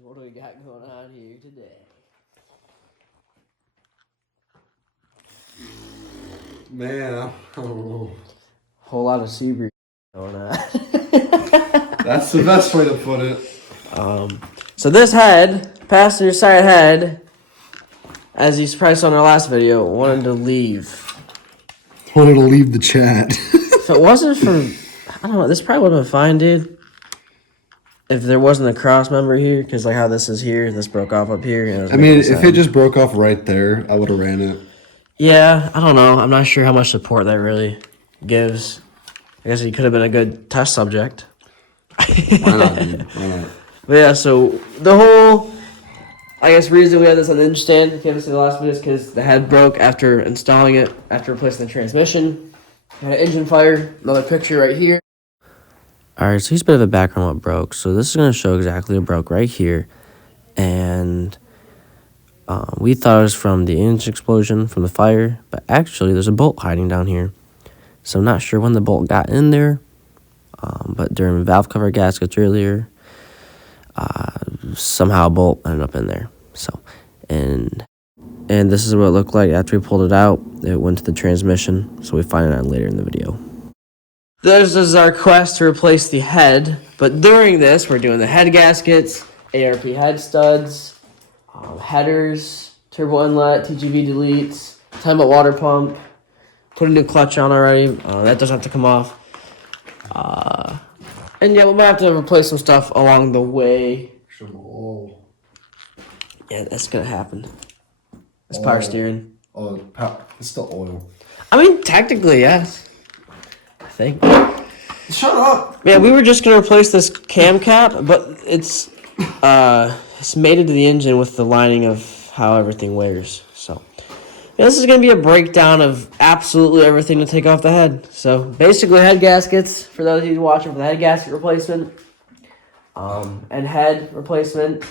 what do we got going on here today? Man, I don't know. Whole lot of Subaru going on. That's the best way to put it. So this head, passenger side head, as you probably saw in our last video, wanted to leave. Wanted to leave the chat. If it wasn't for, I don't know, this probably would have been fine, dude. If there wasn't a cross member here, because like how this is here, this broke off up here. And I mean, if it just broke off right there, I would have ran it. Yeah, I don't know. I'm not sure how much support that really gives. I guess he could have been a good test subject. Why not, dude? Why not? But yeah, so the whole, I guess, reason we had this on the engine stand, if you haven't seen the last video, is because the head broke after installing it, after replacing the transmission. Had an engine fire. Another picture right here. Alright, so here's a bit of a background on what broke. So this is going to show exactly what broke right here. And we thought it was from the engine explosion, from the fire. But actually, there's a bolt hiding down here. So I'm not sure when the bolt got in there. But during valve cover gaskets earlier, somehow a bolt ended up in there. So, and this is what it looked like after we pulled it out. It went to the transmission, so we find it out later in the video. This is our quest to replace the head, but during this, we're doing the head gaskets, ARP head studs, headers, turbo inlet, TGV deletes, time of water pump, put a new clutch on already. That doesn't have to come off. And yeah, we might have to replace some stuff along the way. Some oil. Yeah, that's gonna happen. It's power steering. Oh, it's the oil. I mean, technically, yes. I think. Shut up. Yeah, we were just gonna replace this cam cap, but it's mated to the engine with the lining of how everything wears. So yeah, this is gonna be a breakdown of absolutely everything to take off the head. So basically, head gaskets for those of you watching for the head gasket replacement, and head replacement,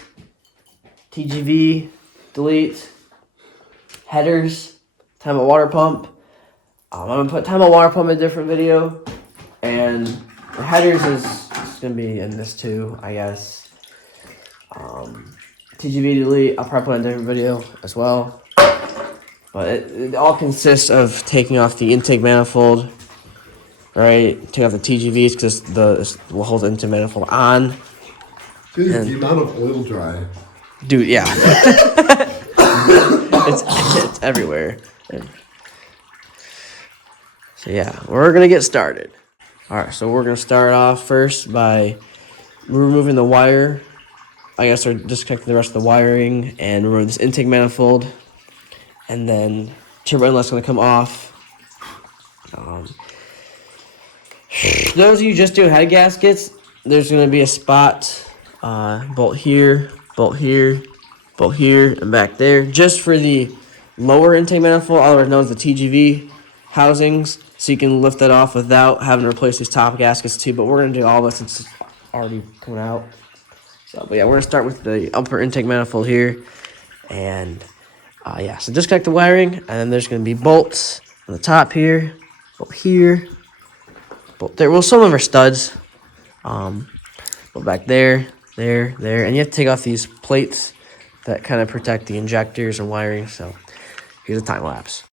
TGV, delete, headers, time of water pump. I'm gonna put time of water pump in a different video, and the headers is gonna be in this too, I guess. TGV delete, I'll probably put in a different video as well. But it all consists of taking off the intake manifold, right? Take off the TGVs because will hold the intake manifold on. Dude, the amount of oil dry. Dude, yeah. it's everywhere. So yeah, we're gonna get started. Alright, so we're gonna start off first by removing the wire. I guess we're disconnecting the rest of the wiring and remove this intake manifold. And then turbo inlet's gonna come off. Those of you just doing head gaskets, there's gonna be a spot, bolt here, bolt here, bolt here, and back there, just for the lower intake manifold, otherwise known as the TGV housings, so you can lift that off without having to replace these top gaskets too. But we're gonna do all this since it's already coming out. So, but yeah, we're gonna start with the upper intake manifold here, and yeah. So disconnect the wiring, and then there's gonna be bolts on the top here, bolt here, bolt there. Well, some of them are studs. Bolt back there, there, and you have to take off these plates that kind of protect the injectors and wiring. So here's a time lapse.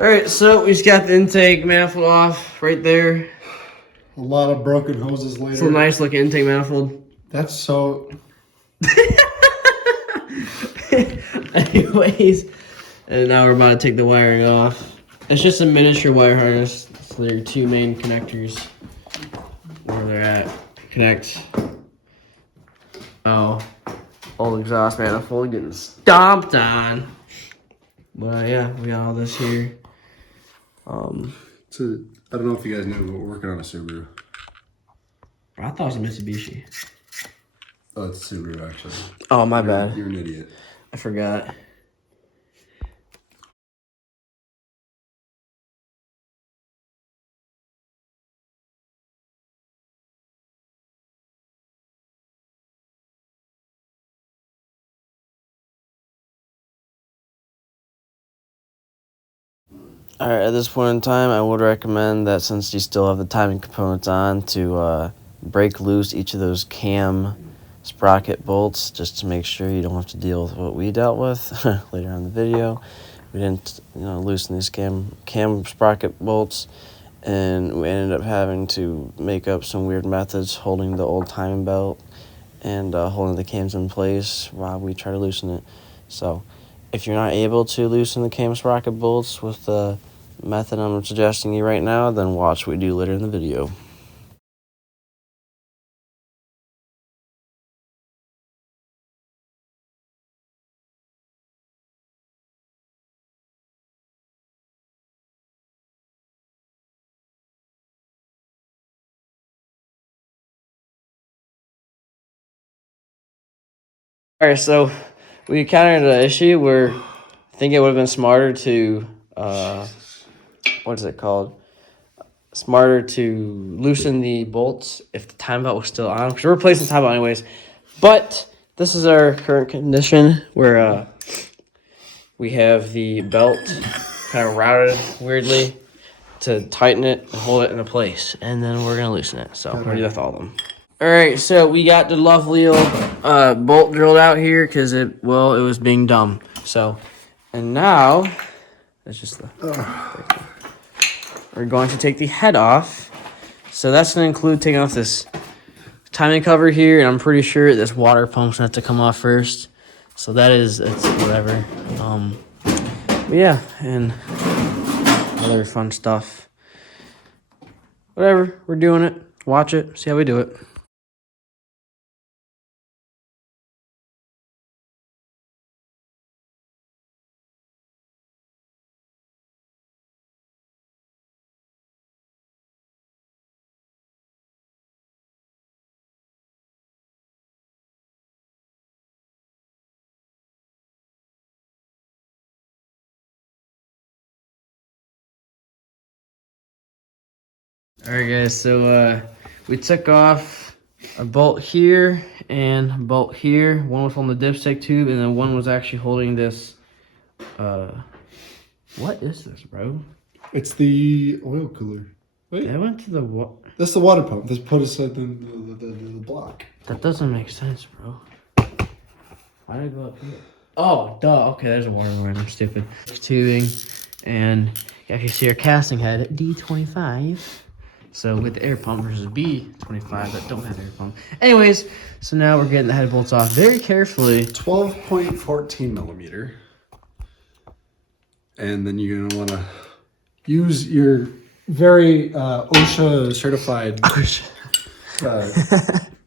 All right, so we just got the intake manifold off right there. A lot of broken hoses later. It's a nice looking intake manifold. That's so. Anyways, and now we're about to take the wiring off. It's just a miniature wire harness. So there are two main connectors where they're at. Connect. Oh, old exhaust manifold getting stomped on. But yeah, we got all this here. So, I don't know if you guys know, but we're working on a Subaru. I thought it was a Mitsubishi. Oh, it's a Subaru, actually. Oh, my bad. You're an idiot. I forgot. Alright, at this point in time, I would recommend that since you still have the timing components on, to break loose each of those cam sprocket bolts, just to make sure you don't have to deal with what we dealt with later on in the video. We didn't, loosen these cam sprocket bolts, and we ended up having to make up some weird methods holding the old timing belt and holding the cams in place while we try to loosen it. So, if you're not able to loosen the cam sprocket bolts with the method I'm suggesting you right now, then watch what we do later in the video. Alright, so we encountered an issue where I think it would have been smarter to, what is it called? Smarter to loosen the bolts if the time belt was still on, because we're replacing the time belt anyways. But this is our current condition where we have the belt kind of routed weirdly to tighten it and hold it into place, and then we're gonna loosen it. So we're gonna do that with all of them. All right, so we got the lovely old bolt drilled out here because it was being dumb. So, and now that's just we're going to take the head off. So that's going to include taking off this timing cover here, and I'm pretty sure this water pump's going to have to come off first. So it's whatever. But yeah, and other fun stuff. Whatever, we're doing it. Watch it, see how we do it. Alright guys, so we took off a bolt here and a bolt here. One was on the dipstick tube, and then one was actually holding this, what is this, bro? It's the oil cooler. Wait. I went to the what? That's the water pump. This put aside the block. That doesn't make sense, bro. Why did I go up here? Oh, duh. Okay, there's a water line. I'm stupid. Tubing, and you actually see our casting head D25. So with the air pump versus B25 that don't have air pump. Anyways, so now we're getting the head bolts off very carefully. 12.14 millimeter. And then you're gonna wanna use your very OSHA certified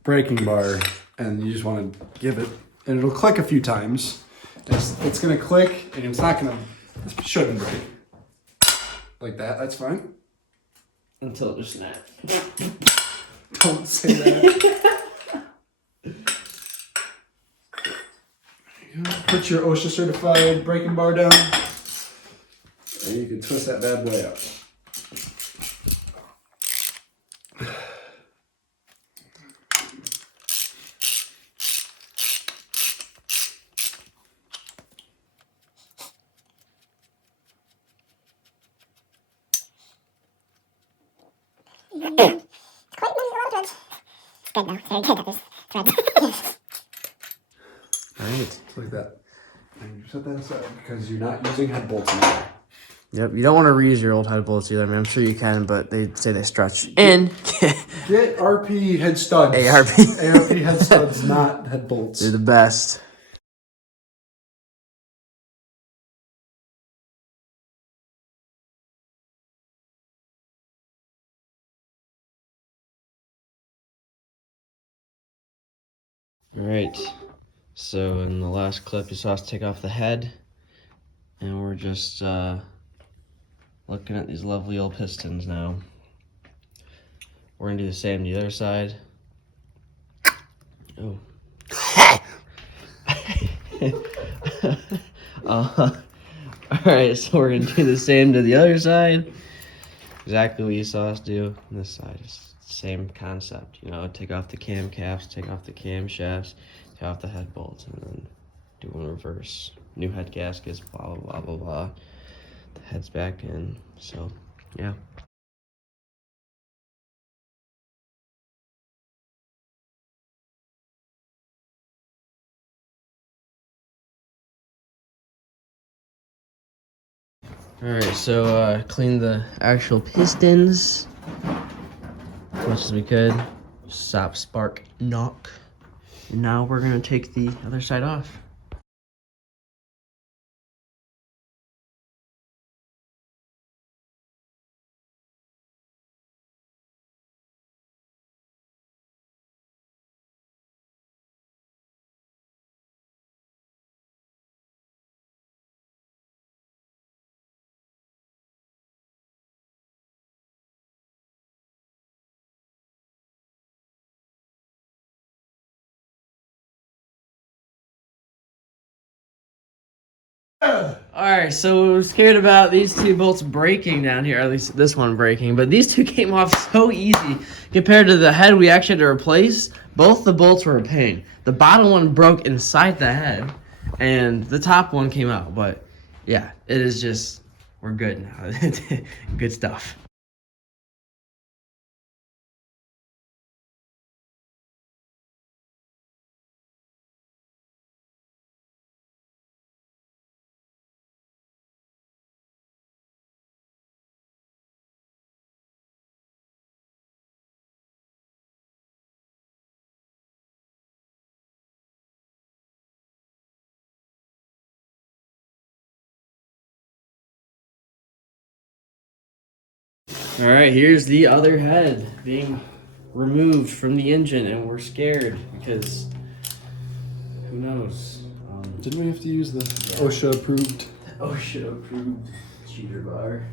braking bar, and you just wanna give it, and it'll click a few times. It's gonna click, and it shouldn't break. Like that, that's fine. Until it just snaps. Don't say that. Put your OSHA certified braking bar down, and you can twist that bad boy out. Good now. Very good. Threads. Alright. Like that. And you set that aside because you're not using head bolts anymore. Yep, you don't want to reuse your old head bolts either. I mean, I'm sure you can, but they say they stretch. And Get RP head studs. ARP. ARP head studs, not head bolts. They're the best. All right. So in the last clip, you saw us take off the head, and we're just looking at these lovely old pistons now. We're gonna do the same to the other side. Oh. All right, so we're gonna do the same to the other side. Exactly what you saw us do on this side. It's the same concept, you know. Take off the cam caps, take off the cam shafts, take off the head bolts, and then do in reverse. New head gaskets, blah blah blah blah blah. The head's back in. So yeah. Alright, so clean the actual pistons as much as we could. Stop, spark, knock. And now we're gonna take the other side off. Alright, so we were scared about these two bolts breaking down here, or at least this one breaking, but these two came off so easy compared to the head we actually had to replace. Both the bolts were a pain. The bottom one broke inside the head, and the top one came out, but yeah, it is just, we're good now. Good stuff. All right, here's the other head being removed from the engine, and we're scared because who knows? Didn't we have to use the OSHA approved? OSHA approved cheater bar.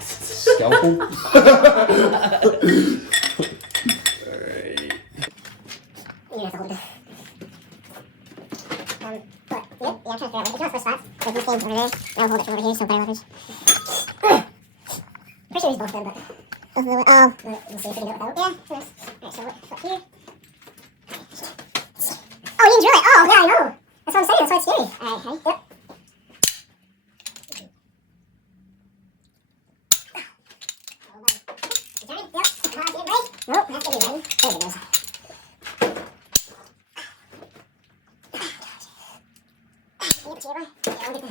Scalpel? Oh, you didn't drill it. Oh, yeah, I know. That's what I'm saying. That's why it's scary. All right, ready? Yep. Nope, that's gonna be ready. There it goes. Yeah, and the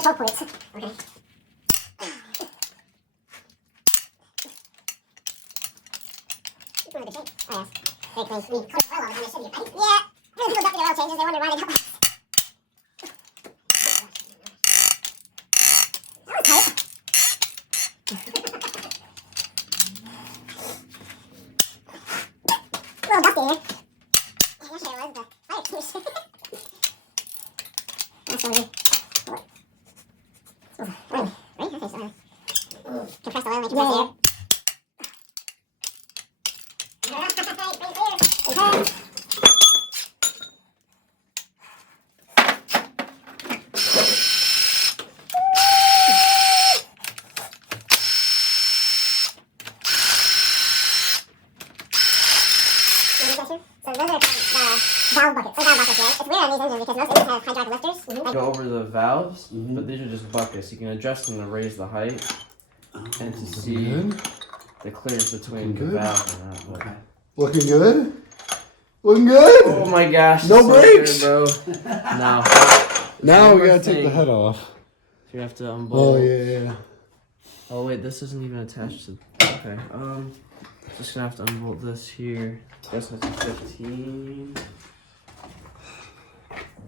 12 points. Okay. Oh, yes. Very clean. We covered well on it, should be, right? Yeah. When people don't get oil changes, they wonder why they don't last. That was tight. A little dusty here. Yeah, yesterday was the fire extinguisher. That's really what? Oh, oil. Right? Okay, so compressed oil, make it easier. So those are valve because most of them have hydraulic lifters. Go over the valves, but these are just buckets. You can adjust them to raise the height and to see the clearance between the valve and that. Okay. Looking good? Looking good? Oh my gosh. No so brakes? good, bro. No. Now we gotta take the head off. So you have to unbolt. Oh, yeah. Oh wait, this isn't even attached to. Okay. Just gonna have to unbolt this here. Guess that's a 15.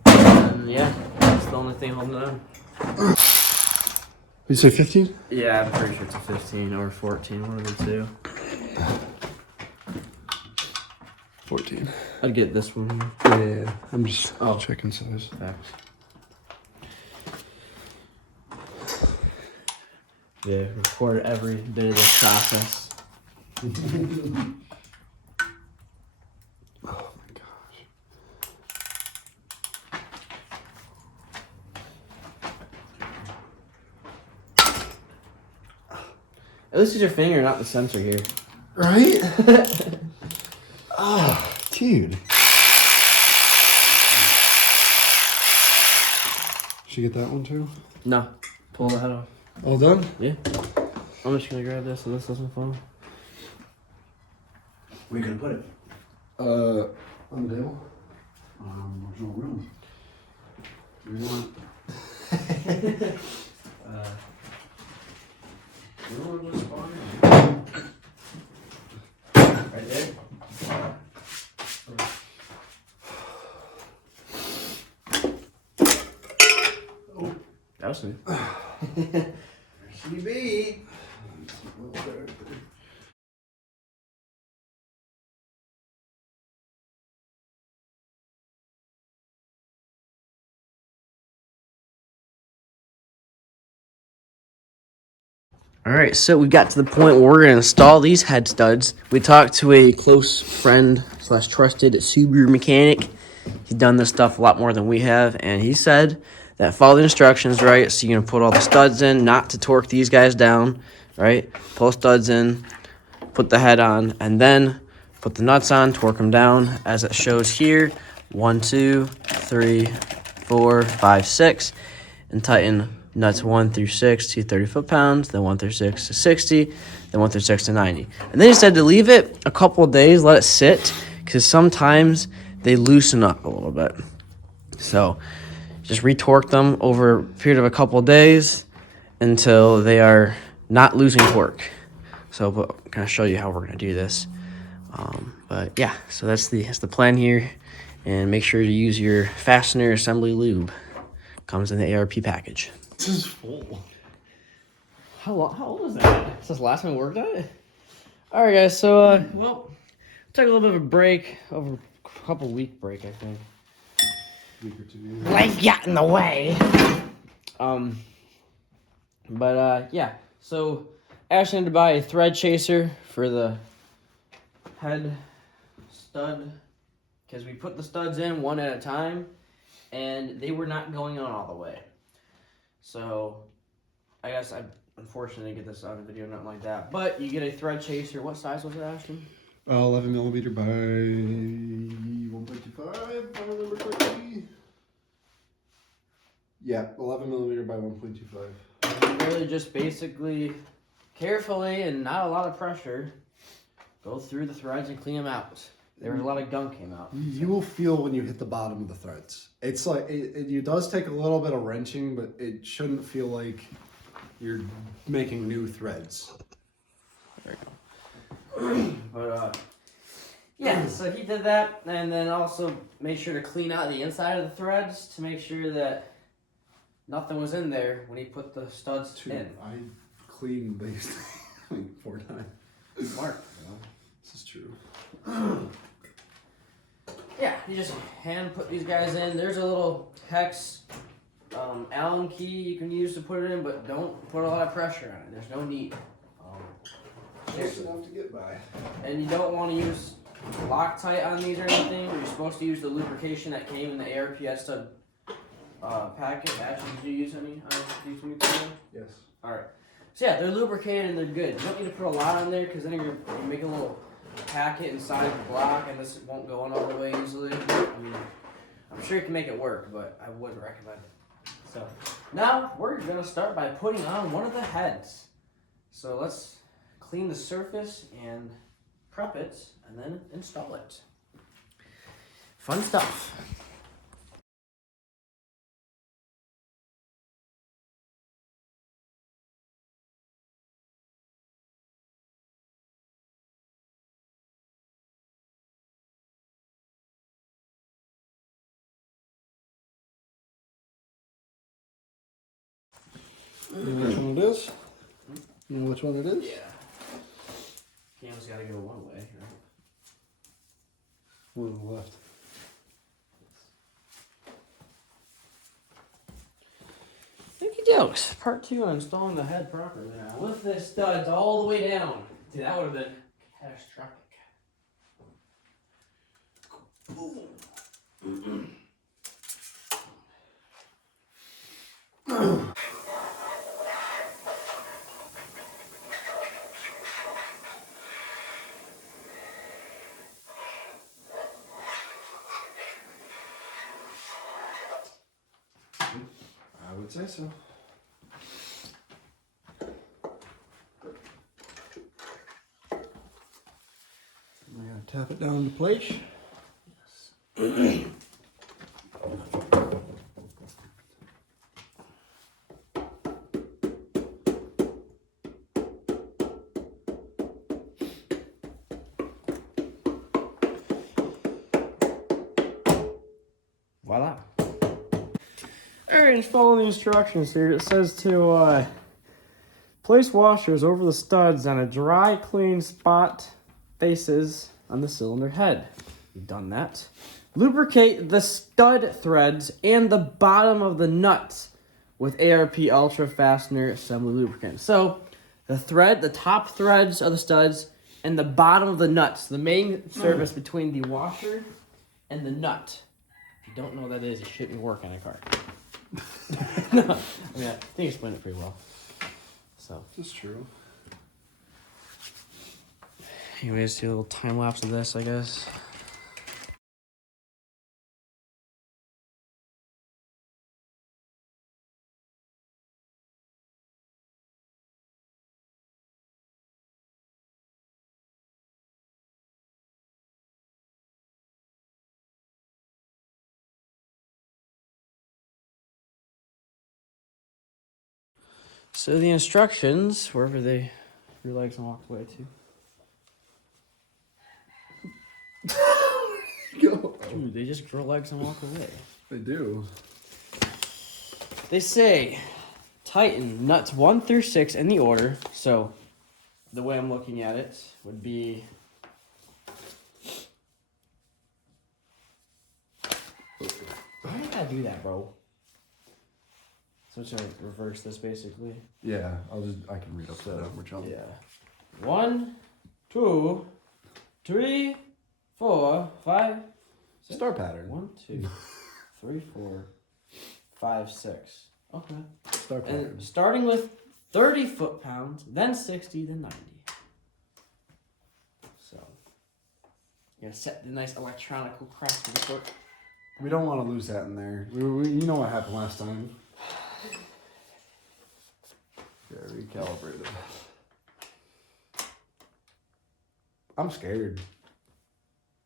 And yeah, that's the only thing holding it on. You say 15? Yeah, I'm pretty sure it's a 15 or 14, one of the two. 14. I'd get this one. Yeah. I'm just checking size. Facts. Yeah, record every bit of this process. Oh my gosh. At least it's your finger, not the sensor here. Right? Ah, dude. Should you get that one too? No. Pull the head off. All done? Yeah. I'm just gonna grab this so this doesn't fall. Where you gonna put it? On the table. There's no room. You want? You know where this spot is? Right there? That was me. CB. All right, so we got to the point where we're gonna install these head studs. We talked to a close friend / trusted Subaru mechanic. He's done this stuff a lot more than we have, and he said that follow the instructions, right? So you're gonna put all the studs in, not to torque these guys down, right? Pull studs in, put the head on, and then put the nuts on, torque them down, as it shows here. 1, 2, 3, 4, 5, 6, and tighten nuts 1 through 6 to 30 foot-pounds, then 1 through 6 to 60, then 1 through 6 to 90. And then he said to leave it a couple of days, let it sit, because sometimes they loosen up a little bit. So just retorque them over a period of a couple of days until they are not losing torque. So I'm going to show you how we're going to do this. But yeah, so that's the plan here. And make sure to use your fastener assembly lube. Comes in the ARP package. This is full. How old is that? Is this the last time we worked on it? All right, guys. So, well, took a little bit of a break, over a couple week break, I think. Week or two. Life got in the way. Yeah. So, Ashley had to buy a thread chaser for the head stud because we put the studs in one at a time, and they were not going on all the way. So, I guess I unfortunately didn't get this on video, nothing like that. But you get a thread chaser. What size was it, Ashton? 11 millimeter by 1.25. I remember correctly. Yeah, 11 millimeter by 1.25. Really just basically carefully and not a lot of pressure go through the threads and clean them out. There was a lot of gunk came out. You will feel when you hit the bottom of the threads. It's like, it does take a little bit of wrenching, but it shouldn't feel like you're making new threads. There you go. But, yeah, so he did that, and then also made sure to clean out the inside of the threads to make sure that nothing was in there when he put the studs in. I cleaned these like 4 times. Smart, you know? This is true. Yeah, you just hand put these guys in. There's a little hex Allen key you can use to put it in, but don't put a lot of pressure on it. There's no need. Just enough to get by. And you don't want to use Loctite on these or anything. You're supposed to use the lubrication that came in the ARP stud packet. Actually, did you use any on these when you put them in? Yes. Alright. So yeah, they're lubricated and they're good. You don't need to put a lot on there because then you're making a little packet inside the block and this won't go in all the way easily. I I'm sure you can make it work, but I wouldn't recommend it. So now we're gonna start by putting on one of the heads. So let's clean the surface and prep it, and then install it. Fun stuff. You know which one it is? You know which one it is? Yeah. Cam's gotta go one way, right? One on the left. Thank you, jokes. Part 2 on installing the head properly now. With the studs all the way down. Dude, that would have been catastrophic. I would say so. I'm gonna tap it down to place. Voila. Alright, just follow the instructions here. It says to place washers over the studs on a dry, clean spot faces on the cylinder head. You've done that. Lubricate the stud threads and the bottom of the nuts with ARP Ultra Fastener Assembly Lubricant. So, the top threads of the studs and the bottom of the nuts, the main surface between the washer and the nut. If you don't know what that is, you shouldn't work on a car. No, I mean, I think you explained it pretty well. So, This is true. anyways, do a little time lapse of this, I guess. So the instructions, wherever they relaxed and walked away to. Go. Dude, they just grow legs and walk away. They do. They say tighten nuts 1 through 6 in the order. So the way I'm looking at it would be why do you gotta do that, bro? So should I reverse this basically? Yeah, I can read up that over John. Yeah. 1, 2, 3, 4, 5. Star pattern. 1, 2, 3, 4, 5, 6. Okay. Star pattern. And starting with 30 foot-pounds, then 60, then 90. So, you gotta set the nice electronical craftsmanship. We don't want to lose that in there. You know what happened last time. Yeah, recalibrated. I'm scared.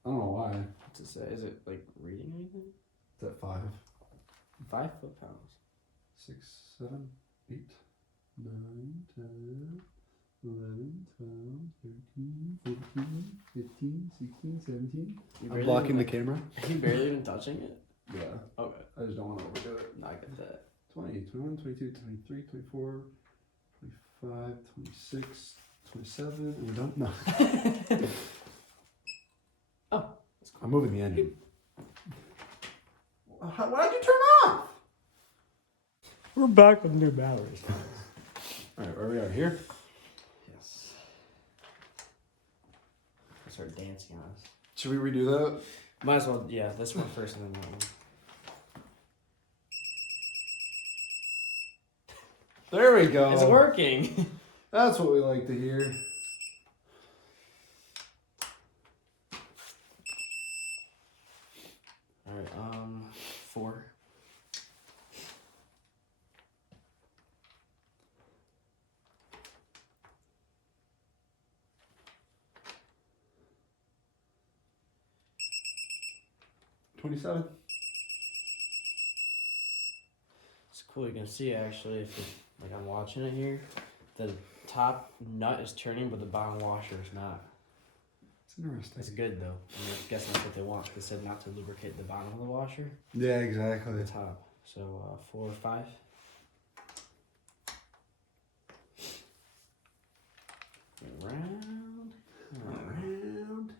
I don't know why. What's it say? Is it like reading anything? It's at 5, 5 foot-pounds. 6, 7, 8, 9, 10, 11, 12, 13, 14, 15, 16, 17. I'm blocking the camera. Are you barely even touching it? Yeah. Okay. I just don't want to overdo it. No, I get that. 20, 21, 22, 23, 24, 25, 26, 27, and we're done? No. Oh. I'm moving the engine. Why'd you turn off? We're back with new batteries. Alright, where we are here? Yes. I started dancing on us. Should we redo that? Might as well, yeah, this one first and then that one. There we go. It's working. That's what we like to hear. Alright, 27. It's cool. You can see actually if it, like I'm watching it here, the top nut is turning, but the bottom washer is not. It's interesting. It's good though. I mean, I'm guessing that's what they want. They said not to lubricate the bottom of the washer, Yeah, exactly. the top. So 4 or 5. Around, around.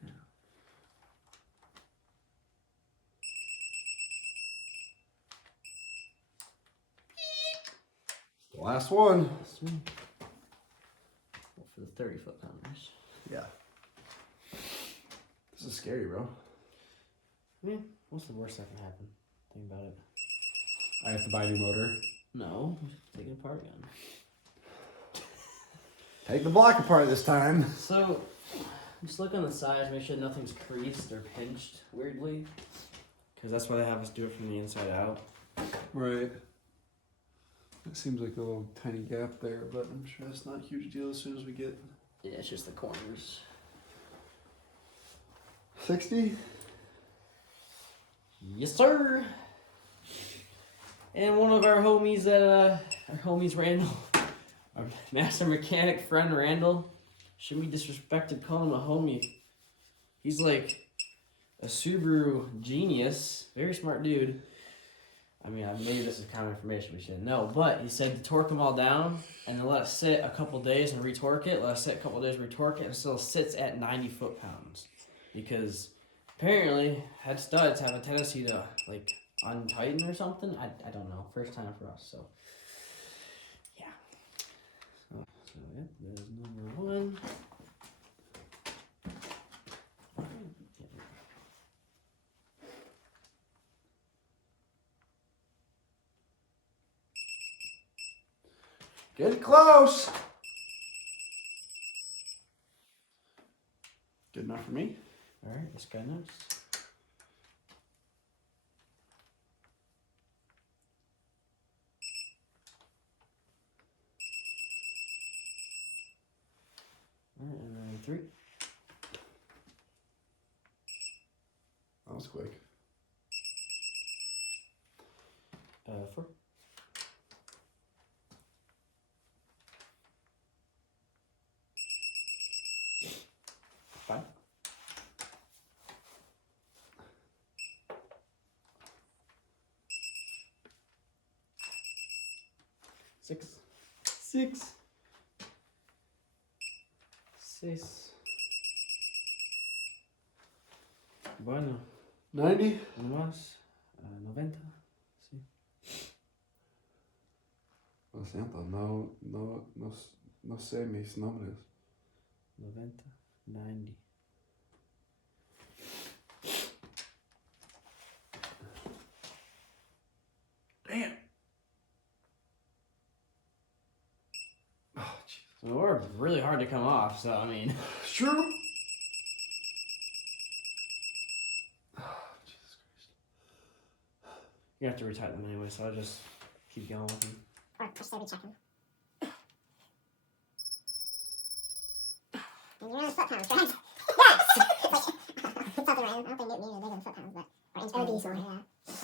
The last one. For the 30-foot pounders. Yeah. This is scary, bro. What's the worst that can happen? Think about it. I have to buy a new motor. No, take it apart again. Take the block apart this time. So, just look on the sides, make sure nothing's creased or pinched weirdly. Because that's why they have us do it from the inside out. Right. It seems like a little tiny gap there, but I'm sure that's not a huge deal as soon as we get... Yeah, it's just the corners. 60? Yes, sir! And one of our homies Randall, our master mechanic friend Randall, shouldn't be disrespected calling him a homie. He's like a Subaru genius, very smart dude. I mean, maybe this is common information we shouldn't know, but he said to torque them all down and then let it sit a couple days and retorque it. Let it sit a couple days, retorque it, and it still sits at 90 foot-pounds. Because apparently, head studs have a tendency to, like, untighten or something. I don't know. First time for us, so. Yeah. So yeah, there's number 1. Get close! Good enough for me. Alright, this guy knows. Alright, and then 3. That was quick. 4. 5. 6. 6. 6. Bueno, 90? uno más. 90. Sí. Lo siento, no sé mis nombres. 90. 90. Damn! Oh, Jesus. So we're really hard to come off, so I mean. It's true! Oh, Jesus Christ. You have to retighten them anyway, so I'll just keep going with them. Or should I be checking? And you're on the foot pounds, right? Yes! It's something random. I don't think Newton meters are bigger than foot pounds, but... Or inch pounds. Yeah. It's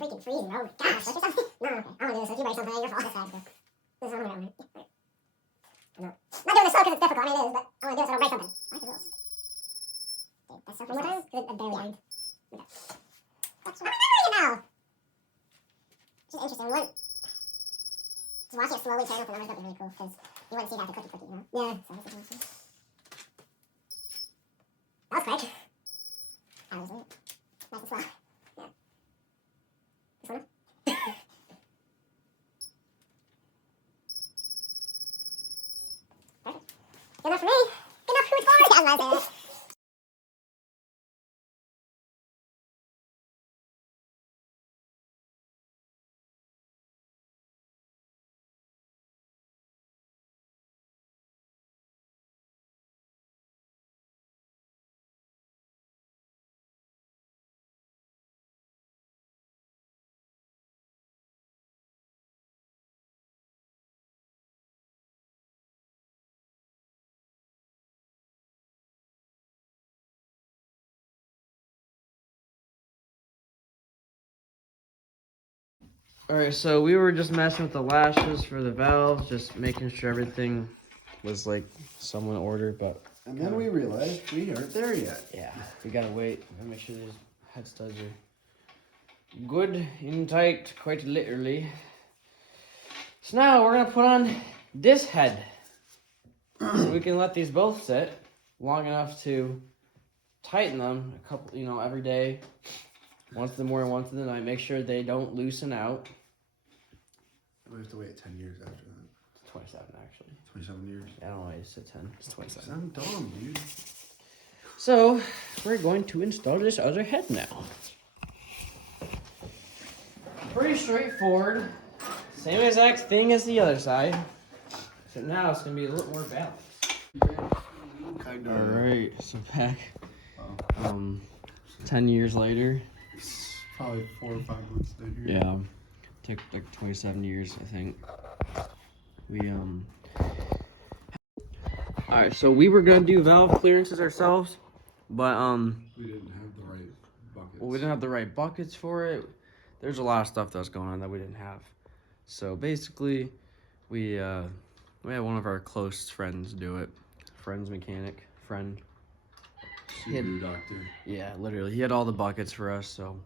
freaking freezing, bro. Gosh, what's your something? No, okay. I'm gonna do this. If you break something, you're fault. This is what I'm gonna do. No. Not doing this slow because it's difficult. I mean, it is, but I wanna do this so I don't break something. Why is it this? Dude, that's so precise. Because it barely aimed. Okay. What's what you know? It's just interesting. Just watching it slowly turn up the numbers up is really cool because you wouldn't see that the clicky, you know? Yeah. So this is interesting. That was quick. That was it. Nice and slow. Yeah. This one? Perfect. Good enough for me. Good enough for who's forward. Yeah, I'm gonna say that. Alright, so we were just messing with the lashes for the valves, just making sure everything was like somewhat in order, but And then we realized we aren't there yet. yeah, we gotta wait and make sure these head studs are good and tight, quite literally. So now we're gonna put on this head. So we can let these both sit long enough to tighten them a couple, every day. Once in the morning, once in the night. Make sure they don't loosen out. We have to wait 10 years after that. 27 actually. 27 years. I don't know why you said 10. It's 27. I'm dumb, dude. So we're going to install this other head now. Pretty straightforward. Same exact thing as the other side. So now it's gonna be a little more balanced. Kinda. Alright, so back 10 years later. It's probably 4 or 5 months later. Yeah. Took like 27 years, I think. Alright, so we were gonna do valve clearances ourselves, but We didn't have the right buckets. we didn't have the right buckets for it. There's a lot of stuff that was going on that we didn't have. So basically, we had one of our close friends do it. Friend's mechanic, friend. Subaru doctor. Yeah, literally, he had all the buckets for us. So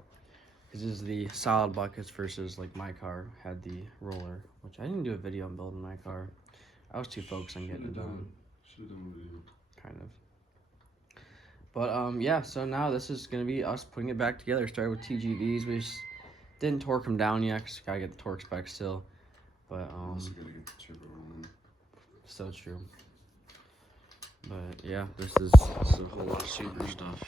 this is the solid buckets versus like my car had the roller, which I didn't do a video on building my car. I was too focused on getting it done. Should've done a video. Kind of. But yeah, so now this is gonna be us putting it back together. Started with TGVs. We just didn't torque them down yet because gotta get the torque spec still. But Also gotta get the turbo on. so true. But yeah, this is a whole lot of super stuff.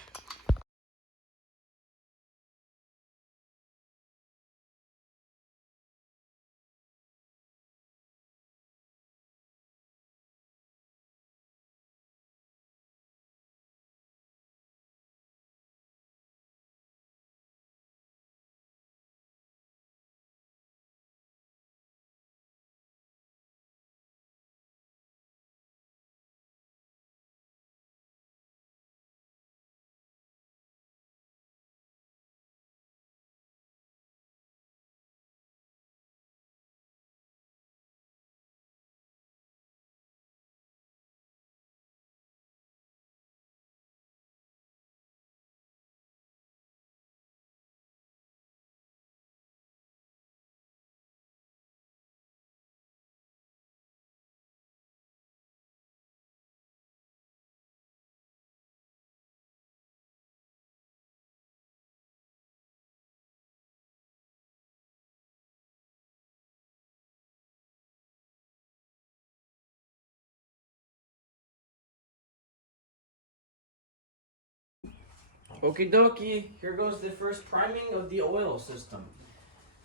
Okie dokie, here goes the first priming of the oil system.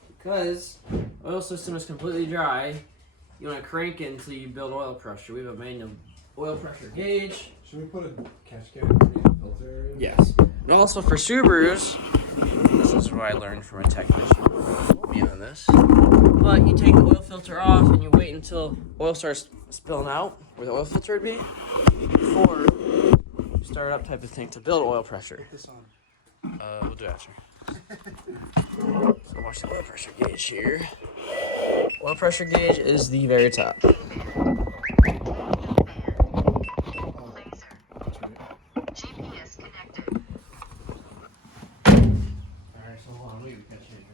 Because oil system is completely dry, you want to crank it until you build oil pressure. We have a manual oil pressure gauge. Should we put a Cascade in the filter area? Yes. And also for Subarus, this is what I learned from a technician me on this. But you take the oil filter off and you wait until oil starts spilling out where the oil filter would be before you start up type of thing to build oil pressure. Put this on. We'll do after. So watch the oil pressure gauge here. Oil pressure gauge is the very top. That's right. GPS connected. Alright, so hold on, we can catch it.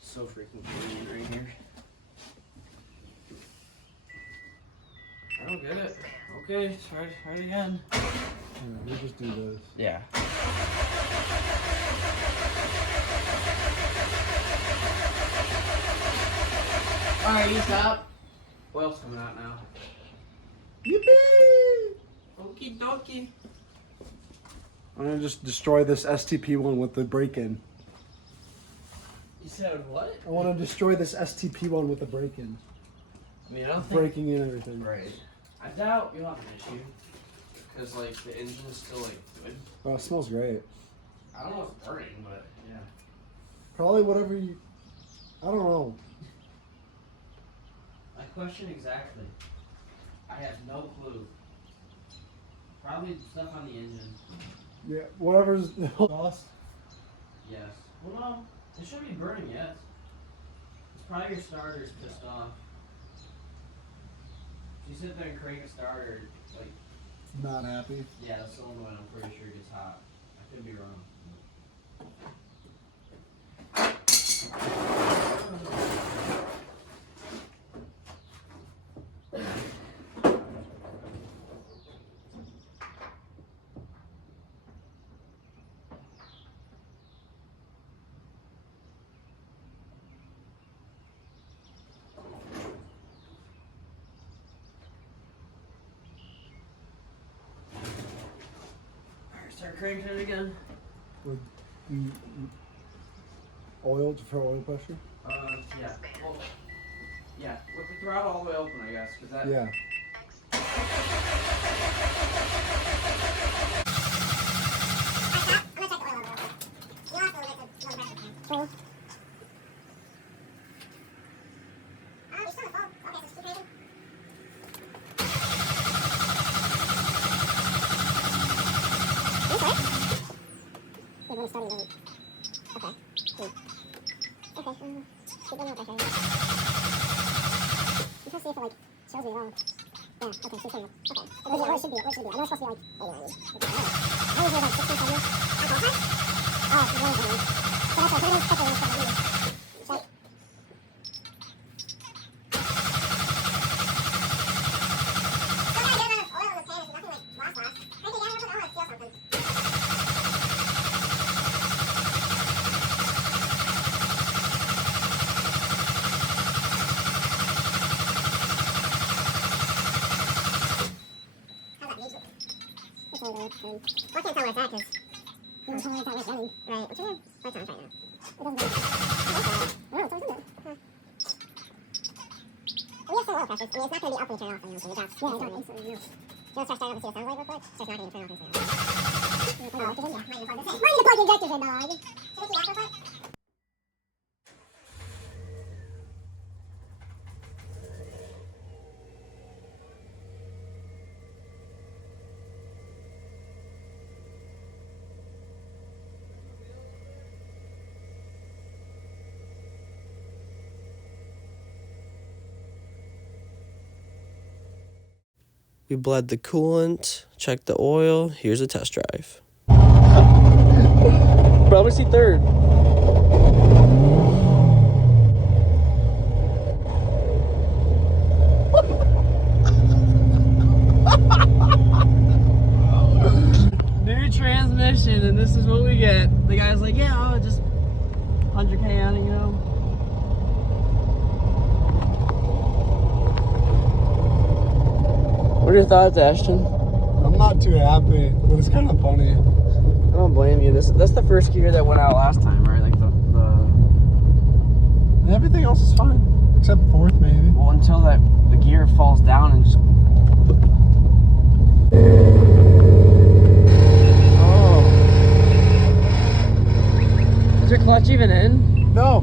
So freaking convenient right here. I don't get it. Okay, try it again. We'll just do this. Yeah. Alright, you stop. Oil's coming out now. Yippee! Okie dokie. I'm gonna just destroy this STP one with the break-in. You said what? I want to destroy this STP one with the break-in. I mean, I don't think. Breaking in everything. Right. I doubt you'll have an issue. Because, like, the engine is still, like, good. Oh, it smells great. I don't know if it's burning, but yeah. Probably whatever you... I don't know. My question exactly. I have no clue. Probably stuff on the engine. Yeah, whatever's lost. Yes. Well, no. It shouldn't be burning yet. probably your starter's pissed off. If you sit there and crank a starter, like, Not happy. yeah, the solenoid, I'm pretty sure gets hot. I could be wrong. Alright, start cranking it again. With oil for oil pressure? Yeah. Well, yeah, with the throttle all the way open, I guess, because that. Yeah. Well, I can't tell where it's at because you don't tell where it's at with running. Right, which is right now. It doesn't matter. No, it's always in there. Huh. We have some oil pressures. I mean, it's not going to be up when you turn off. I mean, it drops. Yeah, I don't think so. No. You want to try starting up and see what it sounds like real quick? So it's not going to turn off and turn off. Mind you plug the injectors in, dog. Should I see after plug? We bled the coolant, checked the oil. Here's a test drive. Probably see third. New transmission, and this is what we get. The guy's like, yeah, oh, just 100K on it, you know. What are your thoughts, Ashton? I'm not too happy, but it's kind of funny. I don't blame you. That's the first gear that went out last time, right? Like the And everything else is fine, except fourth maybe. well, until the gear falls down and just. Oh. Is your clutch even in? No.